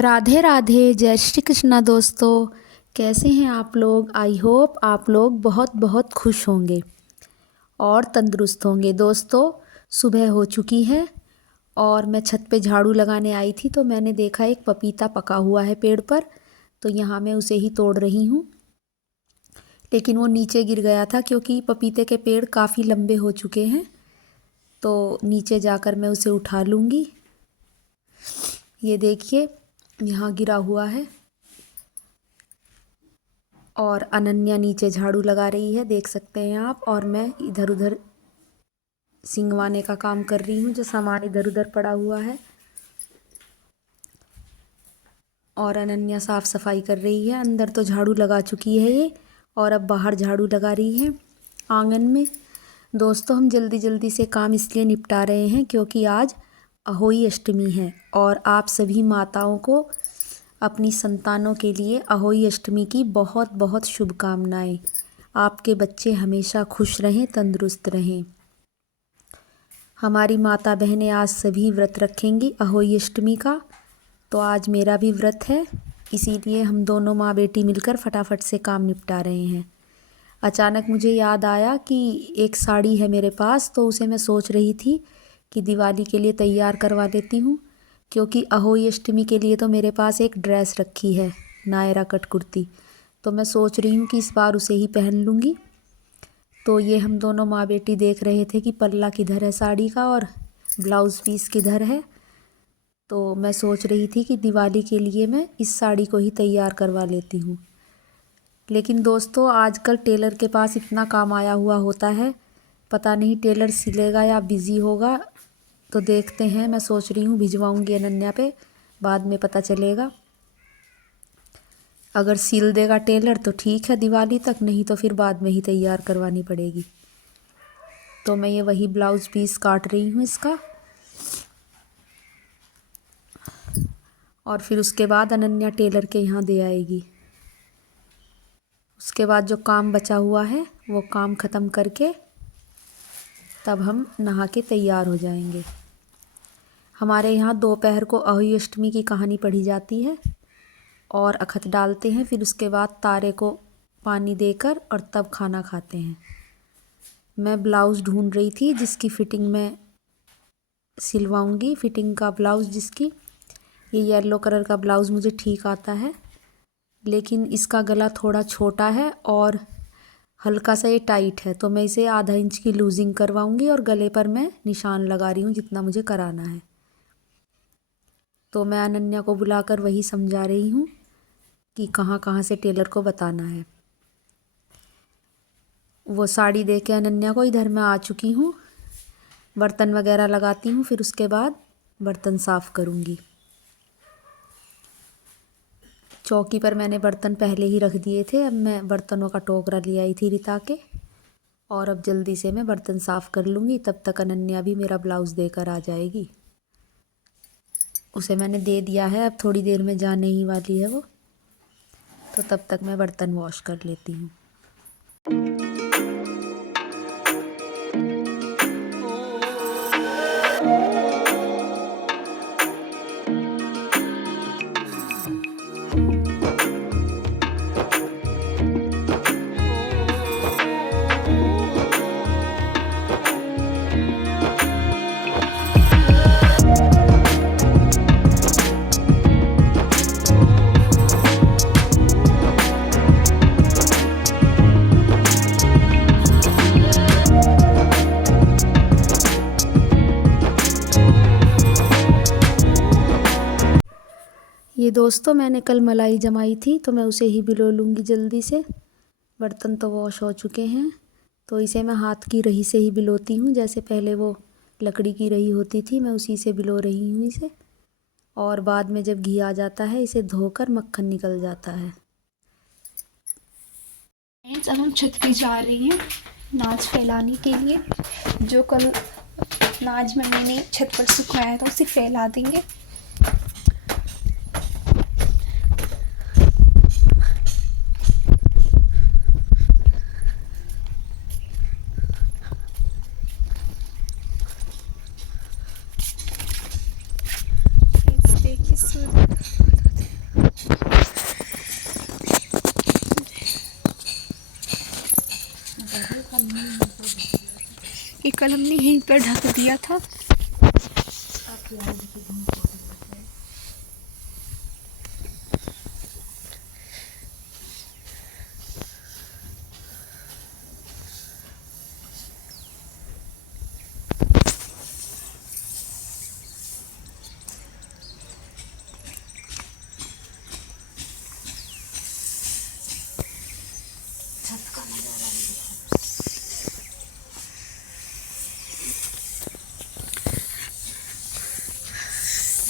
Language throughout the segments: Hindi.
राधे राधे, जय श्री कृष्णा दोस्तों। कैसे हैं आप लोग? आई होप आप लोग बहुत बहुत खुश होंगे और तंदुरुस्त होंगे। दोस्तों, सुबह हो चुकी है और मैं छत पे झाड़ू लगाने आई थी तो मैंने देखा एक पपीता पका हुआ है पेड़ पर। तो यहाँ मैं उसे ही तोड़ रही हूँ, लेकिन वो नीचे गिर गया था क्योंकि पपीते के पेड़ काफ़ी लंबे हो चुके हैं। तो नीचे जाकर मैं उसे उठा लूँगी। ये देखिए, यहाँ गिरा हुआ है और अनन्या नीचे झाड़ू लगा रही है, देख सकते हैं आप। और मैं इधर उधर सिंगवाने का काम कर रही हूँ, जो सामान इधर उधर पड़ा हुआ है। और अनन्या साफ़ सफाई कर रही है। अंदर तो झाड़ू लगा चुकी है ये, और अब बाहर झाड़ू लगा रही है आंगन में। दोस्तों, हम जल्दी जल्दी से काम इसलिए निपटा रहे हैं क्योंकि आज अहोई अष्टमी है और आप सभी माताओं को अपनी संतानों के लिए अहोई अष्टमी की बहुत बहुत शुभकामनाएं। आपके बच्चे हमेशा खुश रहें, तंदुरुस्त रहें। हमारी माता बहनें आज सभी व्रत रखेंगी अहोई अष्टमी का, तो आज मेरा भी व्रत है, इसीलिए हम दोनों माँ बेटी मिलकर फटाफट से काम निपटा रहे हैं। अचानक मुझे याद आया कि एक साड़ी है मेरे पास, तो उसे मैं सोच रही थी कि दिवाली के लिए तैयार करवा लेती हूँ, क्योंकि अहोई अष्टमी के लिए तो मेरे पास एक ड्रेस रखी है, नायरा कट कुर्ती। तो मैं सोच रही हूँ कि इस बार उसे ही पहन लूँगी। तो ये हम दोनों माँ बेटी देख रहे थे कि पल्ला किधर है साड़ी का और ब्लाउज़ पीस किधर है। तो मैं सोच रही थी कि दिवाली के लिए मैं इस साड़ी को ही तैयार करवा लेती हूँ। लेकिन दोस्तों, आजकल टेलर के पास इतना काम आया हुआ होता है, पता नहीं टेलर सिलेगा या बिज़ी होगा। तो देखते हैं, मैं सोच रही हूँ भिजवाऊँगी अनन्या पे, बाद में पता चलेगा। अगर सिल देगा टेलर तो ठीक है दिवाली तक, नहीं तो फिर बाद में ही तैयार करवानी पड़ेगी। तो मैं ये वही ब्लाउज़ पीस काट रही हूँ इसका, और फिर उसके बाद अनन्या टेलर के यहाँ दे आएगी। उसके बाद जो काम बचा हुआ है वो काम ख़त्म करके तब हम नहा के तैयार हो जाएंगे। हमारे यहाँ दोपहर को अहोई अष्टमी की कहानी पढ़ी जाती है और अखत डालते हैं, फिर उसके बाद तारे को पानी देकर और तब खाना खाते हैं। मैं ब्लाउज़ ढूंढ रही थी जिसकी फ़िटिंग मैं सिलवाऊंगी, फ़िटिंग का ब्लाउज़ जिसकी। ये येलो कलर का ब्लाउज़ मुझे ठीक आता है, लेकिन इसका गला थोड़ा छोटा है और हल्का सा ये टाइट है, तो मैं इसे आधा इंच की लूजिंग करवाऊंगी और गले पर मैं निशान लगा रही हूँ जितना मुझे कराना है। तो मैं अनन्या को बुलाकर वही समझा रही हूँ कि कहाँ कहाँ से टेलर को बताना है। वो साड़ी दे के अनन्या को इधर मैं आ चुकी हूँ, बर्तन वगैरह लगाती हूँ, फिर उसके बाद बर्तन साफ़ करूँगी। चौकी पर मैंने बर्तन पहले ही रख दिए थे, अब मैं बर्तनों का टोकरा ले आई थी रिता के, और अब जल्दी से मैं बर्तन साफ़ कर लूँगी। तब तक अनन्या भी मेरा ब्लाउज़ देकर आ जाएगी। उसे मैंने दे दिया है, अब थोड़ी देर में जाने ही वाली है वो, तो तब तक मैं बर्तन वॉश कर लेती हूँ। ये दोस्तों, मैंने कल मलाई जमाई थी तो मैं उसे ही बिलो लूँगी जल्दी से। बर्तन तो वॉश हो चुके हैं, तो इसे मैं हाथ की रही से ही बिलोती हूँ, जैसे पहले वो लकड़ी की रही होती थी, मैं उसी से बिलो रही हूँ इसे। और बाद में जब घी आ जाता है इसे धोकर मक्खन निकल जाता है। अब हम छत पे जा रही हैं नाज फैलाने के लिए। जो कल नाज मम्मी ने छत पर सुखाया था उसे फैला देंगे। देखिए सूरज कल हमने यहीं पर ढक दिया था।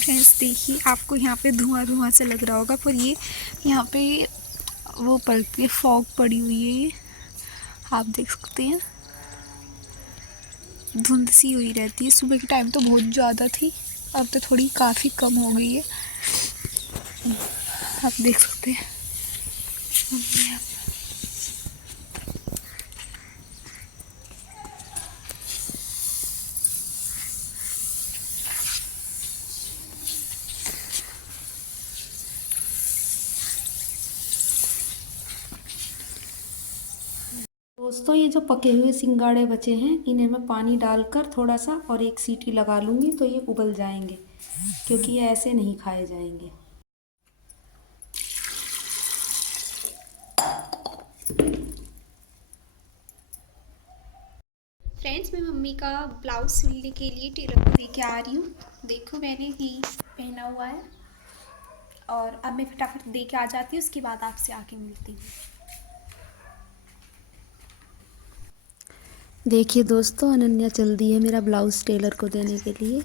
फ्रेंड्स देखिए, आपको यहाँ पे धुआं धुआं सा लग रहा होगा, पर ये यहाँ पे वो पड़ती है, फॉग पड़ी हुई है। ये आप देख सकते हैं, धुंध सी हुई रहती है। सुबह के टाइम तो बहुत ज़्यादा थी, अब तो थोड़ी काफ़ी कम हो गई है। आप देख सकते हैं। दोस्तों ये जो पके हुए सिंगाड़े बचे हैं, इन्हें मैं पानी डालकर थोड़ा सा और एक सीटी लगा लूँगी तो ये उबल जाएंगे, क्योंकि ये ऐसे नहीं खाए जाएंगे। फ्रेंड्स, मैं मम्मी का ब्लाउज सिलने के लिए टेलर को लेके आ रही हूँ। देखो मैंने ही पहना हुआ है, और अब मैं फटाफट दे के आ जाती हूँ, उसके बाद आपसे आके मिलती हूँ। देखिए दोस्तों, अनन्या चल दी है मेरा ब्लाउज़ टेलर को देने के लिए।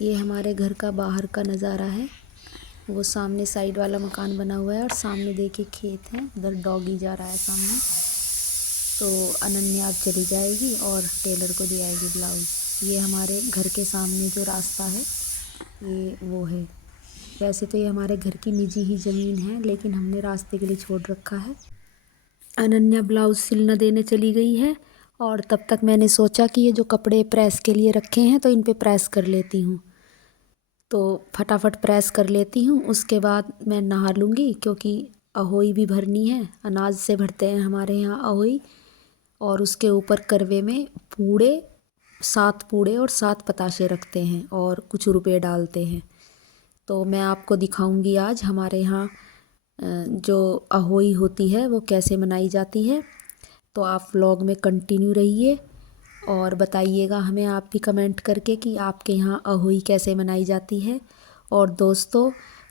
ये हमारे घर का बाहर का नज़ारा है। वो सामने साइड वाला मकान बना हुआ है और सामने देखिए खेत है, उधर डॉगी जा रहा है सामने। तो अनन्या अब चली जाएगी और टेलर को दे आएगी ब्लाउज़। ये हमारे घर के सामने जो रास्ता है ये वो है। वैसे तो ये हमारे घर की निजी ही ज़मीन है, लेकिन हमने रास्ते के लिए छोड़ रखा है। अनन्या ब्लाउज़ सिलना देने चली गई है, और तब तक मैंने सोचा कि ये जो कपड़े प्रेस के लिए रखे हैं तो इन पे प्रेस कर लेती हूँ। तो फटाफट प्रेस कर लेती हूँ, उसके बाद मैं नहा लूँगी, क्योंकि अहोई भी भरनी है। अनाज से भरते हैं हमारे यहाँ अहोई, और उसके ऊपर करवे में पूड़े, 7 पूड़े और 7 पताशे रखते हैं और कुछ रुपए डालते हैं। तो मैं आपको दिखाऊंगी आज हमारे यहाँ जो अहोई होती है वो कैसे मनाई जाती है। तो आप व्लॉग में कंटिन्यू रहिए और बताइएगा हमें आप भी कमेंट करके कि आपके यहाँ अहोई कैसे मनाई जाती है। और दोस्तों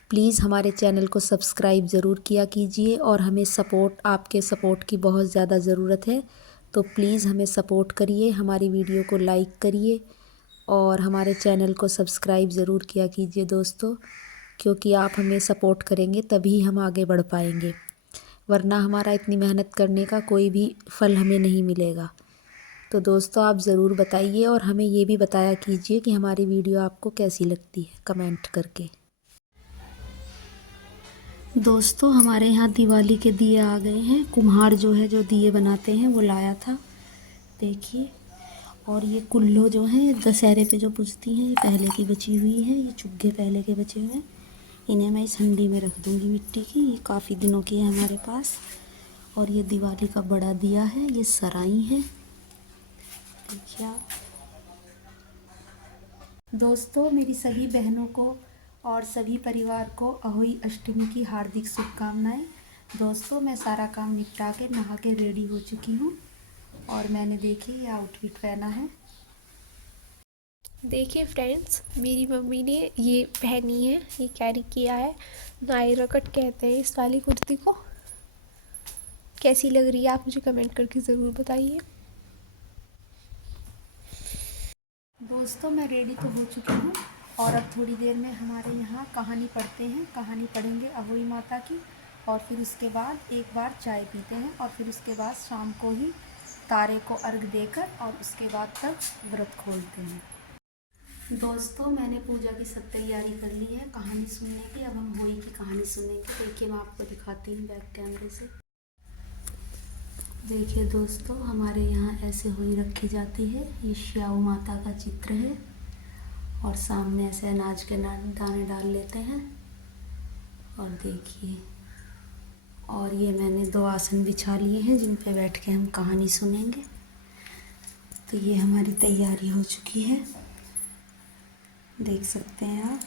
प्लीज़ हमारे चैनल को सब्सक्राइब ज़रूर किया कीजिए, और हमें सपोर्ट, आपके सपोर्ट की बहुत ज़्यादा ज़रूरत है। तो प्लीज़ हमें सपोर्ट करिए, हमारी वीडियो को लाइक करिए और हमारे चैनल को सब्सक्राइब ज़रूर किया कीजिए दोस्तों, क्योंकि आप हमें सपोर्ट करेंगे तभी हम आगे बढ़ पाएंगे, वरना हमारा इतनी मेहनत करने का कोई भी फल हमें नहीं मिलेगा। तो दोस्तों आप ज़रूर बताइए, और हमें ये भी बताया कीजिए कि हमारी वीडियो आपको कैसी लगती है कमेंट करके। दोस्तों हमारे यहाँ दिवाली के दिए आ गए हैं। कुम्हार जो है, जो दिए बनाते हैं, वो लाया था, देखिए। और ये कुल्लो जो हैं, ये दशहरे पे जो पूजती हैं, ये पहले की बची हुई है। ये चुग्गे पहले के बचे हुए हैं, इन्हें मैं इस हंडी में रख दूँगी मिट्टी की। ये काफ़ी दिनों की है हमारे पास। और ये दिवाली का बड़ा दिया है, ये सराई है, देखिए आप। दोस्तों मेरी सभी बहनों को और सभी परिवार को अहोई अष्टमी की हार्दिक शुभकामनाएं। दोस्तों मैं सारा काम निपटा के नहा के रेडी हो चुकी हूँ, और मैंने देखिए ये आउटफिट पहना है। देखिए फ्रेंड्स, मेरी मम्मी ने ये पहनी है, ये कैरी किया है, नायरा कट कहते हैं इस वाली कुर्ती को। कैसी लग रही है आप मुझे कमेंट करके ज़रूर बताइए। दोस्तों मैं रेडी तो हो चुकी हूँ, और अब थोड़ी देर में हमारे यहाँ कहानी पढ़ते हैं, कहानी पढ़ेंगे अहोई माता की, और फिर उसके बाद एक बार चाय पीते हैं, और फिर उसके बाद शाम को ही तारे को अर्घ देकर और उसके बाद तक व्रत खोलते हैं। दोस्तों मैंने पूजा की सब तैयारी कर ली है कहानी सुनने की। अब हम होई की कहानी सुनेंगे। देखिए मैं आपको दिखाती हूँ बैक कैमरे से। देखिए दोस्तों हमारे यहाँ ऐसे होई रखी जाती है। ये श्याऊ माता का चित्र है, और सामने ऐसे अनाज के दाने डाल लेते हैं, और देखिए, और ये मैंने 2 आसन बिछा लिए हैं जिन पे बैठ के हम कहानी सुनेंगे। तो ये हमारी तैयारी हो चुकी है, देख सकते हैं आप।